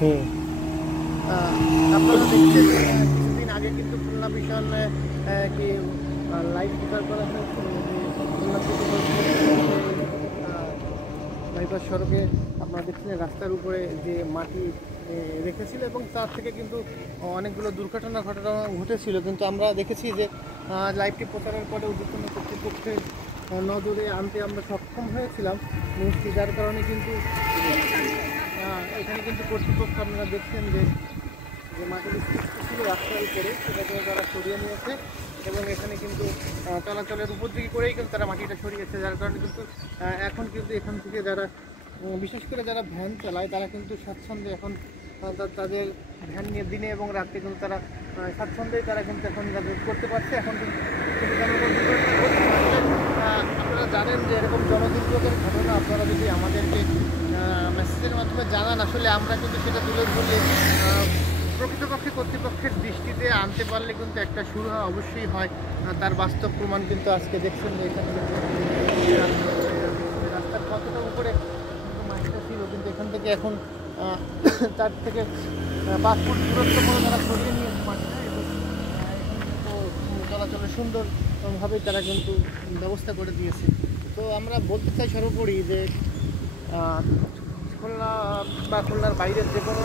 হুম। আপনারা দেখছেন কিছুদিন আগে কিন্তু খুলনা ভীষণ কি লাইভ প্রচার করা হয়েছিল যে খুলনা থেকে বাইপাস সড়কে আপনারা দেখছিলেন রাস্তার উপরে যে মাটি রেখেছিল এবং তার থেকে কিন্তু অনেকগুলো দুর্ঘটনা ঘটনা ঘটেছিল, কিন্তু আমরা দেখেছি যে লাইভটি প্রচারের পরে ঊর্ধ্বতন কর্তৃপক্ষের নজরে আনতে আমরা সক্ষম হয়েছিলাম নিউজটি, যার কারণে কিন্তু এখানে কিন্তু কর্তৃপক্ষ আপনারা দেখছেন যে যে মাটির স্তূপটি ছিল রাস্তার উপরে সেটাকে তারা সরিয়ে নিয়েছে এবং এখানে কিন্তু চলাচলের উপযোগী করেই কিন্তু তারা মাটিটা সরিয়েছে, যার কারণে কিন্তু এখন কিন্তু এখান থেকে যারা বিশেষ করে যারা ভ্যান চালায় তারা কিন্তু স্বাচ্ছন্দ্যে এখন তাদের ভ্যান নিয়ে দিনে এবং রাতে কিন্তু তারা স্বাচ্ছন্দ্যেই তারা কিন্তু এখন যাতায়াত করতে পারছে। এখন কিন্তু জনগণ দুর্ঘটনা ঘটতে পারছে। আপনারা জানেন যে এরকম জনদুর্যোগের ঘটনা আপনারা যদি আমাদেরকে মেসেজের মাধ্যমে জানান, আসলে আমরা কিন্তু সেটা তুলে ধরলে প্রকৃতপক্ষে কর্তৃপক্ষের দৃষ্টিতে আনতে পারলে কিন্তু একটা শুরু হওয়া অবশ্যই হয়। তার বাস্তব প্রমাণ কিন্তু আজকে দেখছেন যে এখানে কিন্তু রাস্তার কতটা উপরে কিন্তু মাটিটা ছিল, কিন্তু এখান থেকে এখন তার থেকে 5 ফুট দূরত্ব করে তারা সরিয়ে নিয়েছে মাটিটা এবং এখন কিন্তু চলাচলের সুন্দরভাবেই তারা কিন্তু ব্যবস্থা করে দিয়েছে। তো আমরা বলতে চাই সর্বোপরি যে খুলনা বা খুলনার বাইরের যে কোনো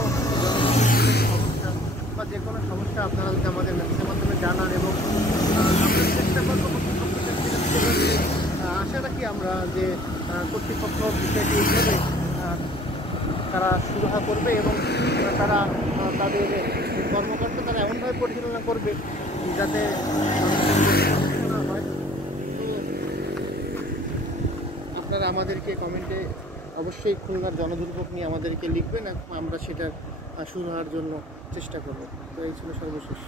সমস্যা বা যে কোনো সমস্যা আপনারা যদি আমাদের মেসেজের মাধ্যমে জানান এবং আমরা চেষ্টা করবো কর্তৃপক্ষের থেকে তুলে ধরতে। আশা রাখি আমরা যে কর্তৃপক্ষ বিষয়টি এইভাবে তারা সুরাহা করবে এবং তারা তাদের কর্মকাণ্ড তারা এমনভাবে পরিচালনা করবে যাতে সমস্যা না হয়। তো আপনারা আমাদেরকে কমেন্টে অবশ্যই খুলনার জনদুর্ভোগ নিয়ে আমাদেরকে লিখবেন, আমরা সেটার সুরাহার জন্য চেষ্টা করব। তো এই ছিল সর্বশেষ।